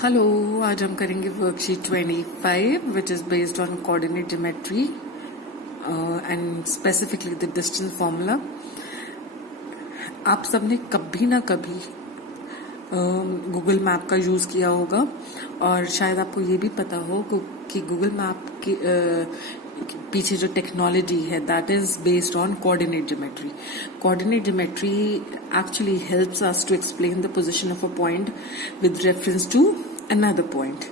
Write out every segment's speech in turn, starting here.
Hello, आज हम करेंगे worksheet 25 which is based on coordinate geometry and specifically the distance formula. आप सबने कभी ना कभी गूगल मैप का यूज किया होगा और शायद आपको ये भी पता हो कि गूगल मैप के पीछे जो टेक्नोलॉजी है that is based on coordinate geometry. Coordinate geometry actually helps us to explain the position of a point with reference to another point.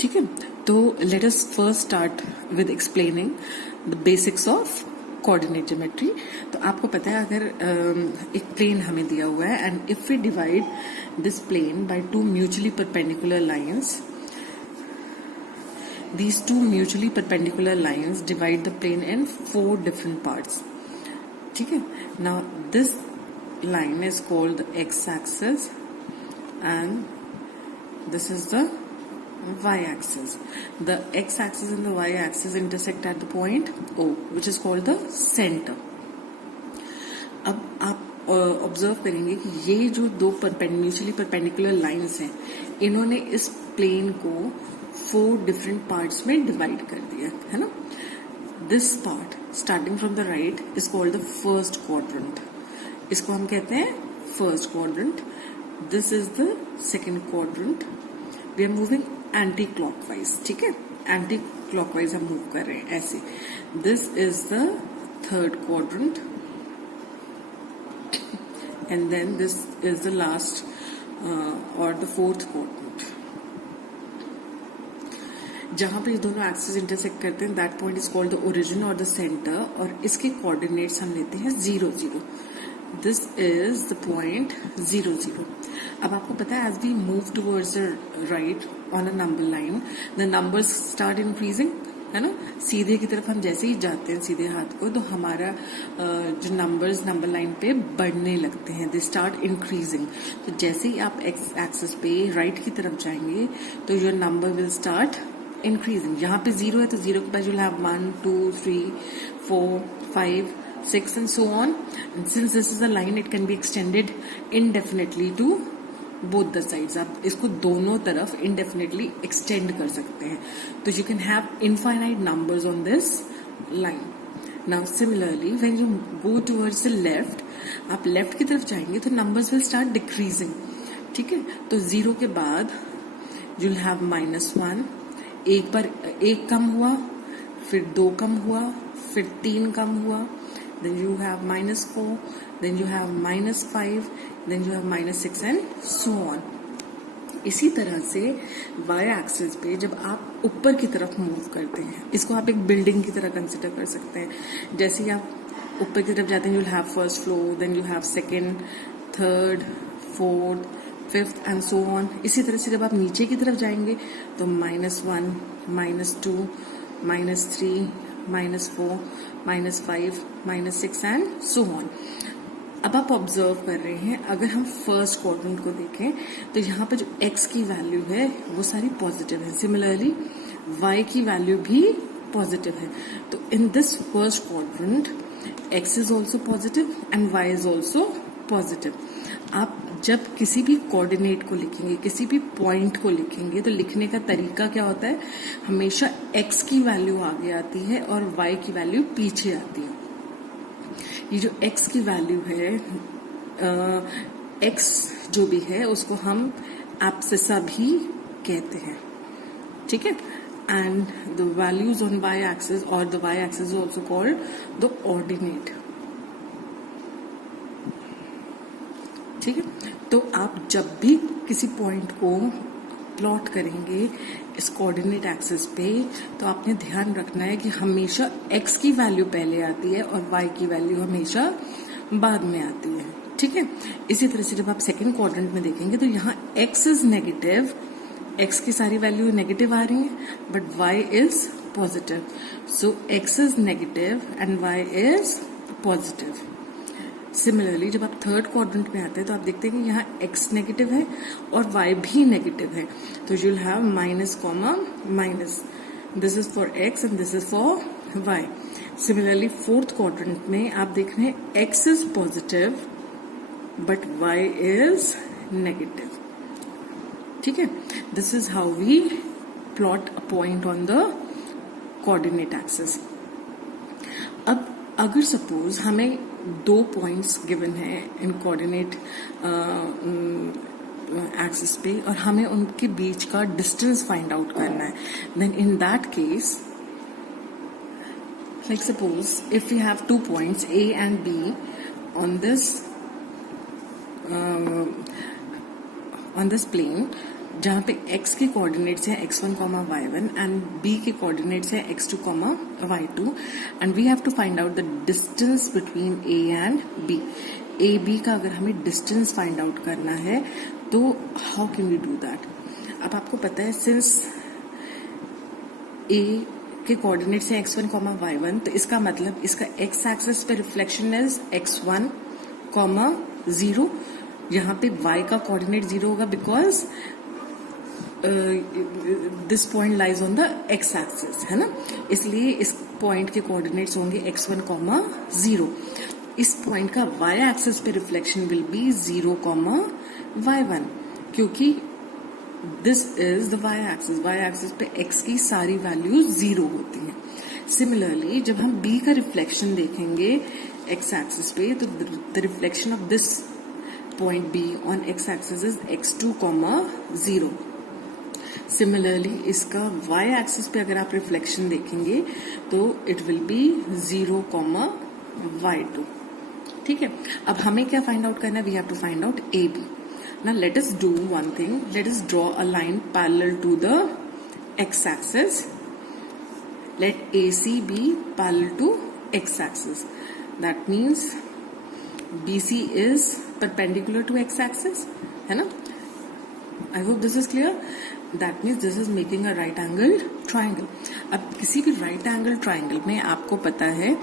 ठीक है, तो let us first start with explaining the basics of coordinate geometry. तो आपको पता है अगर एक plane हमें दिया हुआ है and if we divide this plane by two mutually perpendicular lines, these two mutually perpendicular lines divide the plane in 4 different parts. ठीक है, now this line is called the x-axis and this is the y-axis. The x-axis and the y-axis intersect at the point O, which is called the center. अब आप observe करेंगे कि ये जो दो mutually perpendicular lines हैं, इन्होंने इस प्लेन को 4 डिफरेंट पार्ट्स में डिवाइड कर दिया है ना। This part starting from the right is called the first quadrant. इसको हम कहते हैं first quadrant. This is the second quadrant. We are moving anti clockwise. ठीक है, एंटी क्लॉकवाइज हम मूव कर रहे हैं ऐसे। This is the third quadrant and then this is the last और द फोर्थ क्वाड्रेंट। जहां पे ये दोनों एक्सिस इंटरसेक्ट करते हैं that point is called the origin और द सेंटर, और इसके कोऑर्डिनेट्स हम लेते हैं 0 0। This is the point 0 0। अब आपको पता है as we move towards the right on a number line the numbers start increasing, है ना। सीधे की तरफ हम जैसे ही जाते हैं सीधे हाथ को, तो हमारा जो नंबर्स नंबर लाइन पे बढ़ने लगते हैं, दे स्टार्ट इंक्रीजिंग। तो जैसे ही आप एक्स एक्सिस पे राइट की तरफ जाएंगे तो your number will start increasing. यहाँ पे 0 है तो 0 के बाद you'll have 1 2 3 4 5 6 and so on. And since this is a line, it can be extended indefinitely to both the sides. आप इसको दोनों तरफ indefinitely extend कर सकते हैं। तो you can have infinite numbers on this line. Now similarly, when you go towards the left, आप left की तरफ जाएंगे तो numbers will start decreasing. ठीक है, तो 0 के बाद you'll have -1, एक बार 1 कम हुआ, फिर 2 कम हुआ, फिर 3 कम हुआ, then you have -4, then you have -5, then you have -6 and so on. इसी तरह से y एक्सिस पे जब आप ऊपर की तरफ मूव करते हैं, इसको आप एक बिल्डिंग की तरह कंसिडर कर सकते हैं। जैसे ही आप ऊपर की तरफ जाते हैं you'll have first floor, then you have second, third, fourth, fifth and so on. इसी तरह से जब आप नीचे की तरफ जाएंगे तो -1, -2, -3, -4, -5, -6 एंड सो ऑन। अब आप ऑब्जर्व कर रहे हैं, अगर हम फर्स्ट क्वाड्रेंट को देखें तो यहाँ पे जो x की वैल्यू है वो सारी पॉजिटिव है। सिमिलरली y की वैल्यू भी पॉजिटिव है। तो in this first quadrant x is also positive and y is also positive. आप जब किसी भी कोऑर्डिनेट को लिखेंगे, किसी भी पॉइंट को लिखेंगे, तो लिखने का तरीका क्या होता है, हमेशा x की वैल्यू आगे आती है और y की वैल्यू पीछे आती है। ये जो x की वैल्यू है, x जो भी है उसको हम एब्सिसा भी कहते हैं। ठीक है, and the values on y axis और the y axis is also called the ordinate. ठीक है, तो आप जब भी किसी पॉइंट को प्लॉट करेंगे इस कोऑर्डिनेट एक्सिस पे, तो आपने ध्यान रखना है कि हमेशा x की वैल्यू पहले आती है और y की वैल्यू हमेशा बाद में आती है। ठीक है, इसी तरह से जब आप सेकेंड क्वाड्रेंट में देखेंगे तो यहाँ x इज नेगेटिव, x की सारी वैल्यू नेगेटिव आ रही है, but y is positive. So x is negative and y is positive. Similarly जब आप थर्ड क्वाड्रेंट में आते हैं तो आप देखते हैं कि यहाँ x नेगेटिव है और y भी नेगेटिव है, तो you'll have minus comma minus. This is for x and this is for y। Similarly fourth quadrant में आप देख रहे हैं x is positive but y is negative. ठीक है, this is how we plot a point on the coordinate axis. अब अगर suppose हमें 2 पॉइंट्स गिवन है इन कोऑर्डिनेट एक्सिस पे और हमें उनके बीच का डिस्टेंस फाइंड आउट करना है, then in that case, like suppose if we have 2 points A and B on this plane, जहाँ पे x के कोऑर्डिनेट्स हैं x1, y1 एंड b के कोऑर्डिनेट्स हैं x2, y2 and we have to find out the distance between a and b. a b का अगर हमें distance find out करना है तो how can we do that? अब आपको पता है सिंस a के कोऑर्डिनेट्स हैं x1, y1, तो इसका मतलब इसका x एक्सिस पे रिफ्लेक्शन इज x1, 0. यहाँ पे y का कोऑर्डिनेट 0 होगा because this point lies on the x axis, है ना, इसलिए इस पॉइंट के कोऑर्डिनेट्स होंगे x1, 0. इस पॉइंट का y एक्सिस पे रिफ्लेक्शन विल बी 0, y1, क्योंकि this is the y axis. y axis पे x की सारी वैल्यूज 0 होती हैं. सिमिलरली जब हम b का रिफ्लेक्शन देखेंगे x एक्सिस पे, तो the reflection of this point b on x axis is x2, 0. Similarly इसका y एक्सिस पे अगर आप रिफ्लेक्शन देखेंगे तो इट विल बी 0, y2. ठीक है, अब हमें क्या फाइंड आउट करना है? We have to find out AB. Now let us do one thing. Let us draw a line parallel to the x-axis. Let AC be parallel to x-axis. That means BC is perpendicular to x-axis, है ना? I hope this is clear. That means this is making a right angle triangle. अब किसी भी right angle triangle में आपको पता है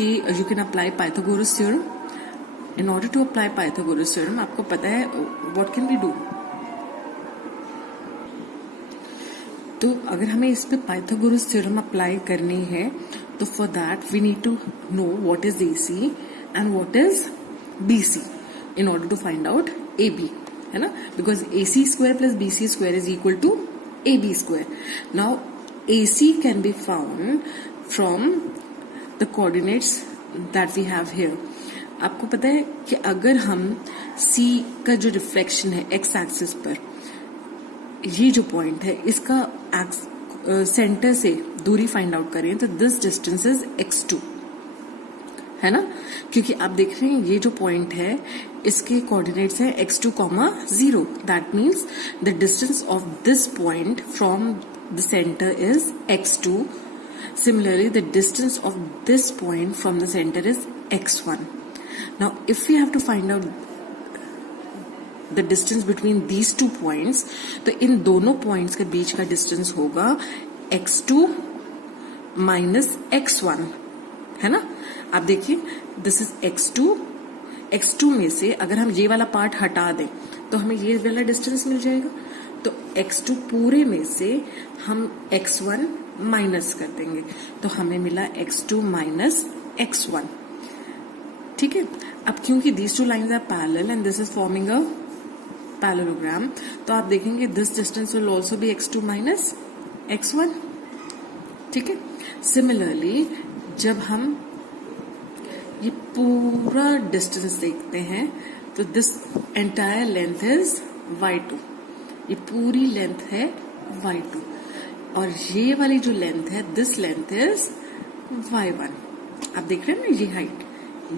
कि you can apply Pythagoras theorem. In order to apply Pythagoras theorem, आपको पता है what can we do? तो अगर हमें इस पे Pythagoras theorem अप्लाई करनी है तो for that we need to know what is AC and what is BC in order to find out AB, है ना, because AC square plus BC square is equal to AB square. Now AC can be found from the coordinates that we have here. आपको पता है कि अगर हम C का जो रिफ्लेक्शन है x एक्सिस पर, ये जो पॉइंट है इसका सेंटर से दूरी फाइंड आउट करें तो दिस डिस्टेंस इज x2, है ना, क्योंकि आप देख रहे हैं ये जो पॉइंट है इसके कोऑर्डिनेट्स है x2, 0. That means the distance of this point from the centre is x2. Similarly, the distance of this point from the center is x1. Now, if we have to find out the distance between these 2 points, तो इन दोनों points के बीच का distance होगा x2 minus x1, है ना. आप देखिए, this is x2. x2 में से अगर हम ये वाला पार्ट हटा दें तो हमें ये वाला डिस्टेंस मिल जाएगा. तो x2 पूरे में से हम x1 माइनस कर देंगे तो हमें मिला x2 माइनस x1. ठीक है, अब क्योंकि these two lines are parallel and this is forming a parallelogram, तो आप देखेंगे this distance will also be x2 minus x1. ठीक है, सिमिलरली जब हम ये पूरा डिस्टेंस देखते हैं तो this entire length is y2. ये पूरी लेंथ है y2 और ये वाली जो लेंथ है दिस लेंथ इज y1. आप देख रहे हैं ना, ये height,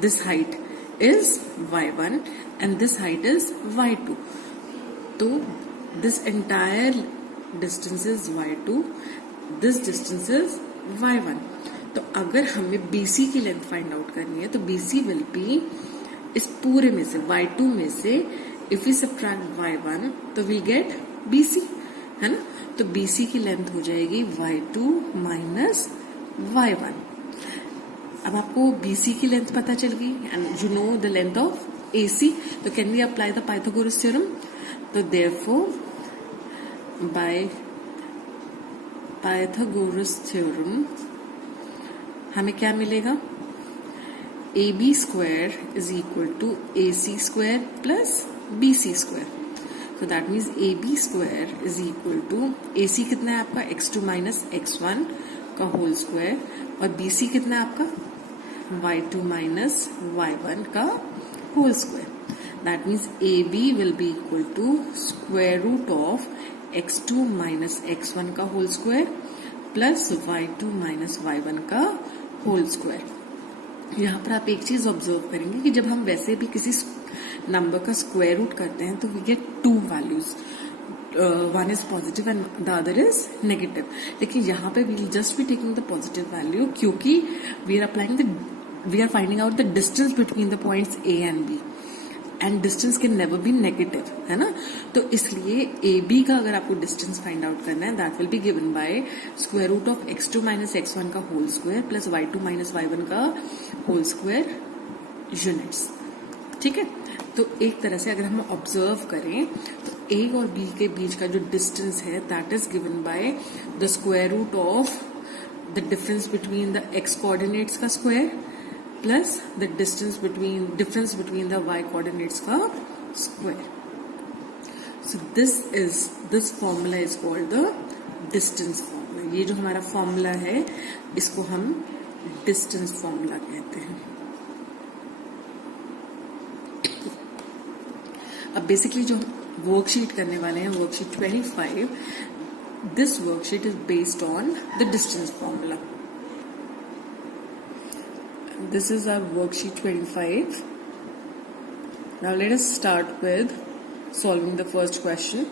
this height is y1 and this height is y2. तो this entire distance is y2, this distance is y1. तो अगर हमें BC की लेंथ फाइंड आउट करनी है तो BC विल बी इस पूरे में से y2 में से इफ वी सब्ट्रैक्ट y1 तो विल गेट BC, है ना. तो BC की लेंथ हो जाएगी y2 माइनस y1. अब आपको BC की लेंथ पता चल गई and you know the length of AC. तो can we apply the Pythagoras theorem? तो देयरफॉर बाय पाइथागोरस थ्योरम हमें क्या मिलेगा? AB square is equal to AC square plus BC square. तो that means A B square is equal to, A C कितना है आपका x2 minus x1 का whole square, और बी सी कितना है आपका y2 माइनस y1 का whole square. That means A B will be equal to square root of x2 minus x1 का whole square plus y2 minus y1 का whole square. यहाँ पर आप एक चीज ऑब्जर्व करेंगे कि जब हम वैसे भी किसी नंबर का स्क्वायर रूट करते हैं तो we get two values, one is positive and the other is negative. लेकिन यहाँ पे we just be taking the positive value क्योंकि we are finding out the distance between the points A and B, and distance can never be negative, है ना. तो इसलिए A B का अगर आपको डिस्टेंस फाइंड आउट करना है that will be given by square root of x2 minus x1 का whole square plus y2 minus y1 का होल स्क्वायर यूनिट्स. ठीक है. तो एक तरह से अगर हम ऑब्जर्व करें तो ए और बी के बीच का जो डिस्टेंस है that is given by the square root of the difference between the x coordinates का square plus the difference between the y coordinates का square. So this formula is called the distance formula. ये जो हमारा formula है इसको हम distance formula कहते हैं. अब बेसिकली जो वर्कशीट करने वाले हैं worksheet 25, this worksheet is based on the distance formula. This is our worksheet 25. Now let us start with solving the first question.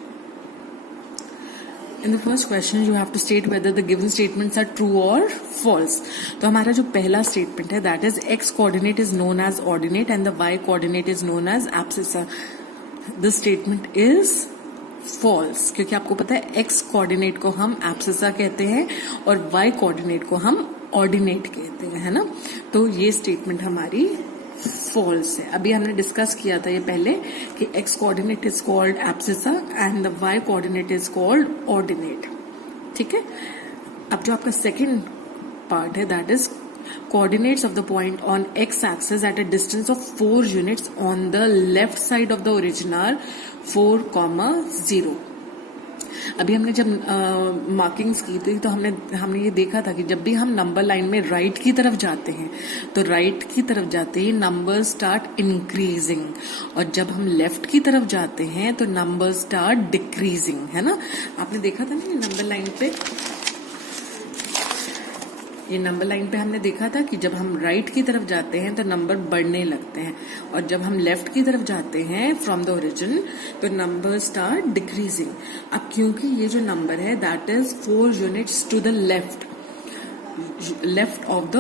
In the first question you have to state whether the given statements are true or false. तो हमारा जो पहला statement है that is x coordinate is known as ordinate and the y coordinate is known as abscissa. This statement is false क्योंकि आपको पता है x coordinate को हम abscissa कहते हैं और y coordinate को हम ऑर्डिनेट कहते हैं, है ना. तो ये स्टेटमेंट हमारी फॉल्स है. अभी हमने डिस्कस किया था ये पहले कि x coordinate is called abscissa and the y coordinate is called ordinate. ठीक है. अब जो आपका सेकंड पार्ट है that is coordinates of the point on x axis at a distance of 4 units on the left side of the origin are 4,0. अभी हमने जब markings की थी तो हमने ये देखा था कि जब भी हम नंबर लाइन में राइट की तरफ जाते हैं तो राइट की तरफ जाते ही नंबर स्टार्ट इंक्रीजिंग, और जब हम लेफ्ट की तरफ जाते हैं तो नंबर स्टार्ट डिक्रीजिंग, है ना. आपने देखा था ना ये नंबर लाइन पे हमने देखा था कि जब हम राइट की तरफ जाते हैं तो नंबर बढ़ने लगते हैं, और जब हम लेफ्ट की तरफ जाते हैं फ्रॉम द ओरिजिन तो नंबर स्टार्ट डिक्रीजिंग. अब क्योंकि ये जो नंबर है that is 4 units to the left of the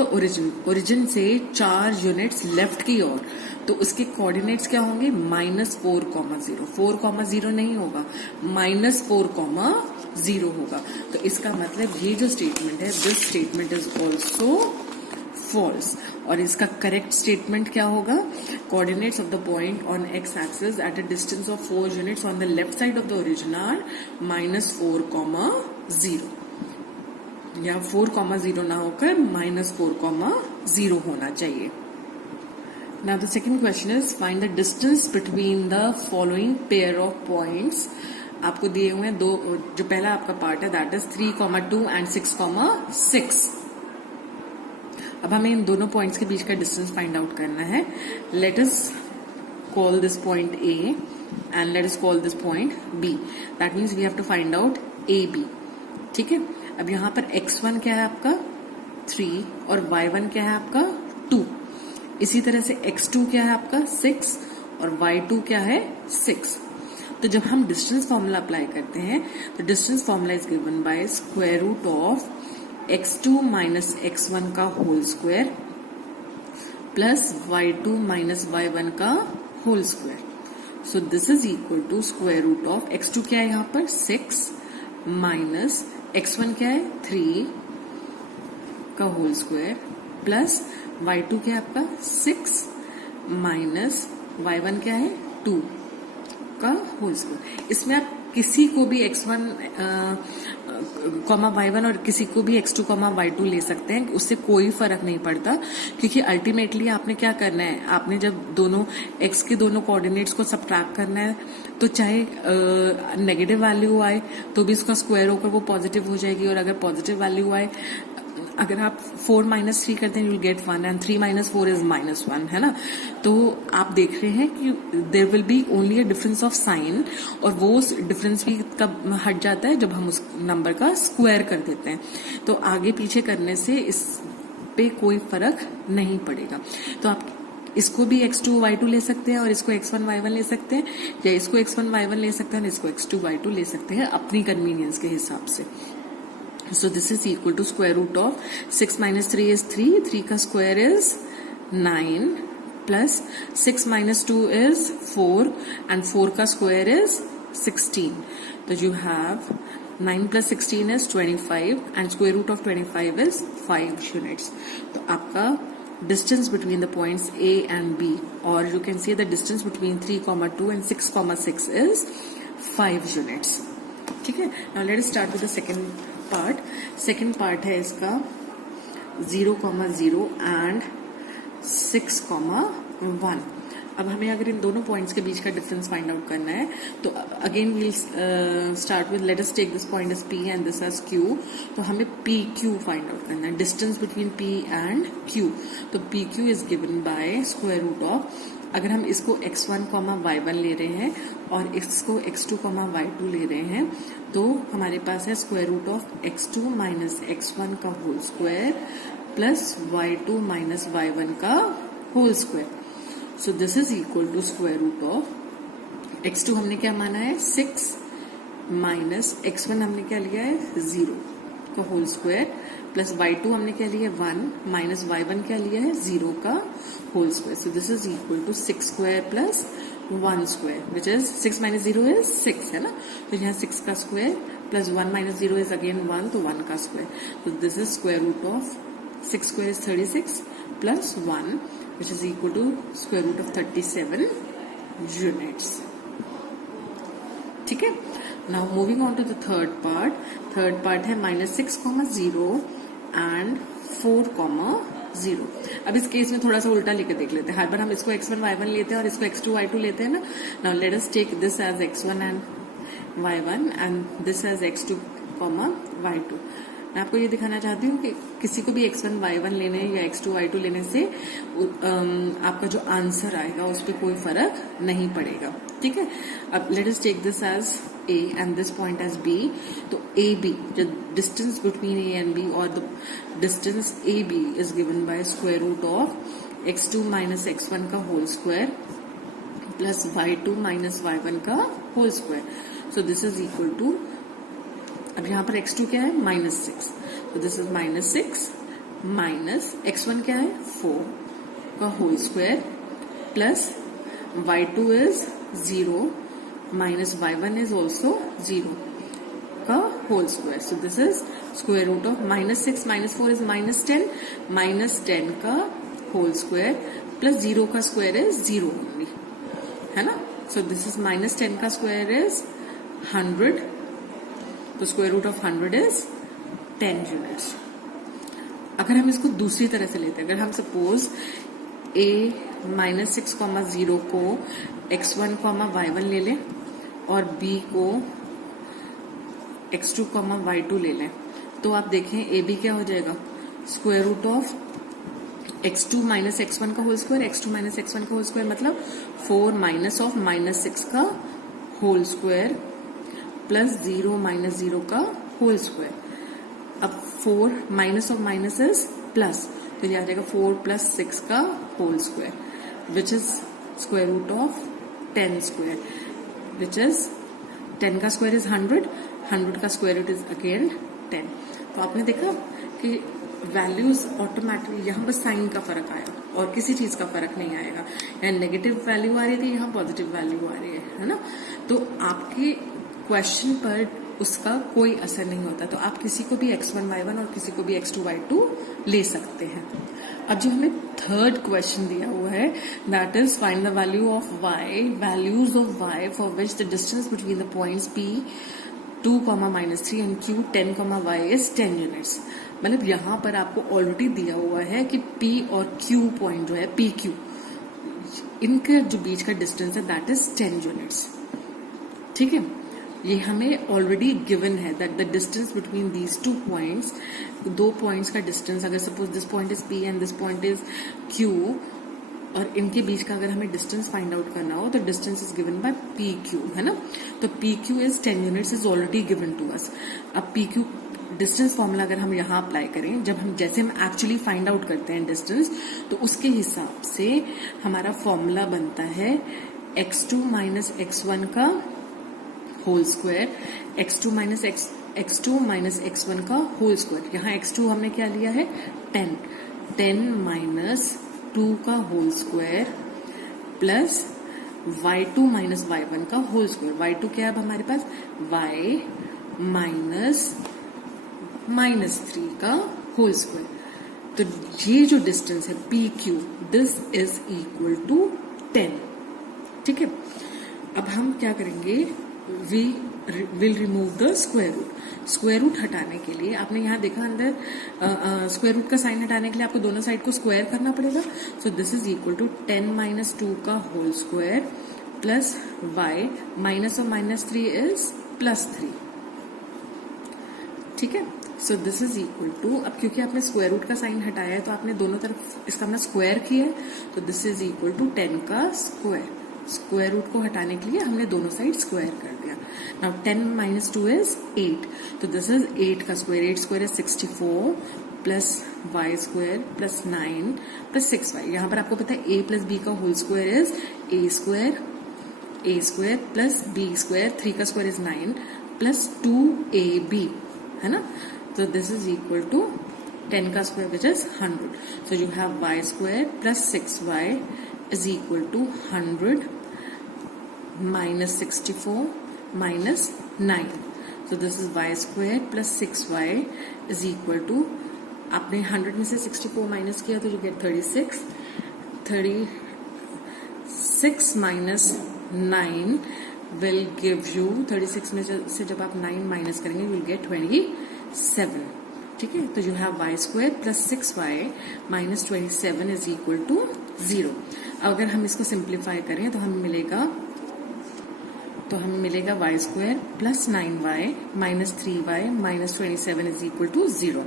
origin से 4 यूनिट्स लेफ्ट की ओर, तो उसके कोऑर्डिनेट्स क्या होंगे -4,0. 4,0 नहीं होगा, -4,0 होगा. तो इसका मतलब ये जो स्टेटमेंट है this statement is also false. और इसका करेक्ट स्टेटमेंट क्या होगा, coordinates of the point on x axis at a distance of 4 units on the left side of the origin are -4,0, या 4,0 ना होकर -4,0 होना चाहिए. Now the second question is find the distance between the following pair of points. आपको दिए हुए हैं दो, जो पहला आपका पार्ट है दैट इज 3,2 एंड 6,6. अब हमें इन दोनों पॉइंट्स के बीच का डिस्टेंस फाइंड आउट करना है. Let us call this point A and let us call this point B. That means we have to find out AB. ठीक है. अब यहाँ पर x1 क्या है आपका 3 और y1 क्या है आपका 2. इसी तरह से x2 क्या है आपका 6 और y2 क्या है 6. तो जब हम डिस्टेंस फॉर्मूला अप्लाई करते हैं तो distance formula is given by square root of x2 minus x1 का whole square plus y2 minus y1 का whole square. So this is equal to square root of x2 क्या है यहाँ पर 6 minus x1 क्या है 3 का होल स्क्वायर प्लस y2 क्या है आपका 6 माइनस y1 क्या है 2 का होल स्क्वायर. इसमें आप किसी को भी x1 कॉमा y1 और किसी को भी x2 कॉमा y2 ले सकते हैं, उससे कोई फर्क नहीं पड़ता, क्योंकि अल्टीमेटली आपने क्या करना है, आपने जब दोनों x के दोनों कोऑर्डिनेट्स को सबट्रैक्ट करना है, तो चाहे नेगेटिव वैल्यू आए तो भी उसका स्क्वायर होकर वो पॉजिटिव हो जाएगी, और अगर पॉजिटिव वैल्यू आए, अगर आप 4 माइनस 3 करते हैं you will get 1 and 3 minus 4 is -1, है ना। तो आप देख रहे हैं कि there will be only a difference of sign, और वो डिफरेंस भी कब हट जाता है, जब हम उस नंबर का स्क्वायर कर देते हैं। तो आगे पीछे करने से इस पे कोई फर्क नहीं पड़ेगा। तो आप इसको भी x2 y2 ले सकते हैं, और इसको x1 y1 ले सकते हैं, या इसको x1 y1 ले सकते हैं और इसको x2 y2 ले सकते हैं अपनी कन्वीनियंस के हिसाब से। So this is equal to square root of 6 minus 3 is 3. 3 का square is 9 plus 6 minus 2 is 4 and 4 का square is 16. So you have 9 plus 16 is 25 and square root of 25 is 5 units. तो आपका distance between the points A and B, or you can say the distance between 3,2 and 6,6 is 5 units. ठीक है। Now let us start with the second part. Second part है इसका 0,0 and 6,1. अब हमें अगर इन दोनों पॉइंट्स के बीच का डिफरेंस फाइंड आउट करना है, तो again we'll start with, let us take this point as P and this as Q. तो हमें PQ फाइंड आउट करना है, distance between P and Q. तो PQ is given by square root of, अगर हम इसको x1, y1 ले रहे हैं और इसको x2, y2 ले रहे हैं, तो हमारे पास है square root of x2 minus x1 का whole square plus y2 minus y1 का whole square. So this is equal to square root of x2 हमने क्या माना है 6 माइनस x1 हमने क्या लिया है 0 का होल स्क्वायर प्लस y2 हमने क्या लिया 1 माइनस y1 क्या लिया है 0 का whole square. So this is equal to 6 square plus 1 square which is 6 minus 0 is 6 है ना. तो यहाँ 6 का square plus 1 minus 0 is again 1, तो 1 का स्क्वायर. तो this is square root of 6 square is 36 plus 1 which is equal to square root of 37 units. ठीक है. Now moving on to the third part. Third part है -6,0 and 4,0. अब इस case में थोड़ा सा उल्टा लेके देख लेते हैं. हर बार हम इसको x1 y1 लेते हैं और इसको x2 y2 लेते हैं ना. Now let us take this as x1 and y1 and this as x2, y2. मैं आपको ये दिखाना चाहती हूँ कि किसी को भी x1 y1 लेने या x2 y2 लेने से आपका जो आंसर आएगा उस पर कोई फर्क नहीं पड़ेगा. ठीक है. अब let us take this as a and this point as b. तो ab, जो distance between a and b, और the distance ab is given by square root of x2 minus x1 का whole square plus y2 minus y1 का whole square. So this is equal to, अब यहाँ पर x2 क्या है -6, तो this is -6 minus x1 क्या है 4 का whole square plus y2 is 0 minus y1 is also 0 का whole square. So this is square root of -6 minus 4 is minus 10 का होल स्क्वायर प्लस 0 का स्क्वायर इज 0 ओनली, है ना. सो दिस इज -10 का square is 100. तो square root of 100 is 10 units. अगर हम इसको दूसरी तरह से लेते हैं, अगर हम सपोज a -6,0 को x1, y1 ले लें और b को x2, y2 ले लें, तो आप देखें ab क्या हो जाएगा square root of x2 minus x1 का whole square, x2 minus x1 का होल स्क्वायर मतलब 4 माइनस ऑफ -6 का होल स्क्वायर प्लस 0 माइनस 0 का होल स्क्वायर. अब 4 minus of minus is plus, तो ये आ जाएगा 4 प्लस 6 का whole square which is square root of 10 square which is 10 का स्क्वायर इज 100 का स्क्वायर रूट इज अगेन 10. तो आपने देखा कि वैल्यूज ऑटोमेटिकली, यहाँ बस साइन का फर्क आया और किसी चीज का फर्क नहीं आएगा. यहाँ नेगेटिव वैल्यू आ रही थी, यहाँ पॉजिटिव वैल्यू आ रही है ना. तो आपके क्वेश्चन पर उसका कोई असर नहीं होता. तो आप किसी को भी x1 y1 और किसी को भी x2 y2 ले सकते हैं. अब जो हमें थर्ड क्वेश्चन दिया हुआ है that is find the value of y, values of y for which the distance between the points P 2, -3 and Q 10, Y is 10 units. मतलब यहाँ पर आपको ऑलरेडी दिया हुआ है कि P और Q पॉइंट जो है PQ, इनके जो बीच का डिस्टेंस है दैट इज 10 यूनिट्स। ठीक है, ये हमें ऑलरेडी गिवन है that the distance between these two points, दो पॉइंट्स का डिस्टेंस, अगर suppose this point is P and this point is Q, और इनके बीच का अगर हमें डिस्टेंस फाइंड आउट करना हो तो distance is given by PQ, है ना। तो PQ is 10 units is already given to us. अब PQ डिस्टेंस फॉर्मूला अगर हम यहाँ अप्लाई करें, जब हम जैसे हम एक्चुअली फाइंड आउट करते हैं डिस्टेंस, तो उसके हिसाब से हमारा फॉर्मूला बनता है x2 माइनस x1 का whole square, x2 minus x1 का होल स्क्वायर। यहाँ x2 हमने क्या लिया है 10 माइनस 2 का whole square plus y2 minus y1 का होल स्क्वायर। y2 क्या है अब हमारे पास y माइनस 3 का होल स्क्वायर। तो ये जो डिस्टेंस है PQ, this is equal to 10। ठीक है, अब हम क्या करेंगे, we will remove the square root. Square root हटाने के लिए आपने यहाँ देखा अंदर स्क्वायर रूट का साइन हटाने के लिए आपको दोनों साइड को स्क्वायर करना पड़ेगा। So this is equal to 10 minus 2 का whole square plus y minus और -3 इज +3। ठीक है, so this is equal to, अब क्योंकि आपने स्क्वायर रूट का साइन हटाया है तो आपने दोनों तरफ इसका हमने स्क्वायर किया है, तो दिस इज इक्वल टू 10 का स्क्वायर। स्क्वायर रूट को हटाने के लिए हमने दोनों साइड स्क्वायर कर दिया। नाउ 10 माइनस 2 इज 8, तो दिस इज 8 का square. 8 square is 64 plus y square plus 9 plus 6y। यहाँ पर आपको पता है a प्लस b का whole square is a square plus b square, 3 का स्क्वायर इज 9 प्लस 2ab, है ना। तो दिस इज इक्वल टू 10 का square which is 100। So you have y square plus 6y is equal to 100 minus 64 minus 9. So this is y square plus 6y is equal to, आपने 100 में से 64 minus किया तो you get 36. 36 minus 9 will give you, 36 में से जब आप 9 minus करेंगे you will get 27. ठीक है, तो you have y square plus 6y minus 27 is equal to 0. अगर हम इसको सिंप्लीफाई करें तो हमें मिलेगा y square plus 9y minus 3y minus 27 is equal to 0.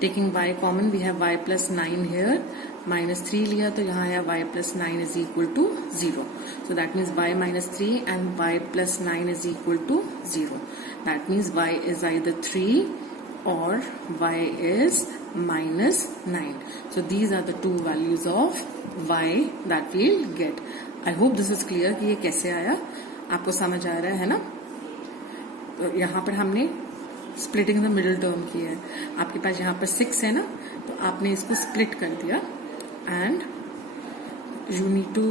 Taking y common, we have y plus 9 here, minus 3 लिया तो यहाँ है y plus 9 is equal to 0. So that means y minus 3 and y plus 9 is equal to 0. That means y is either 3 और y is minus 9. So these are the two values of y that we'll get. I hope this is clear कि ये कैसे आया, आपको समझ आ रहा है ना। तो यहाँ पर हमने स्प्लिटिंग द मिडिल टर्म किया है। आपके पास यहाँ पर 6 है ना, तो आपने इसको स्प्लिट कर दिया एंड यू नीड टू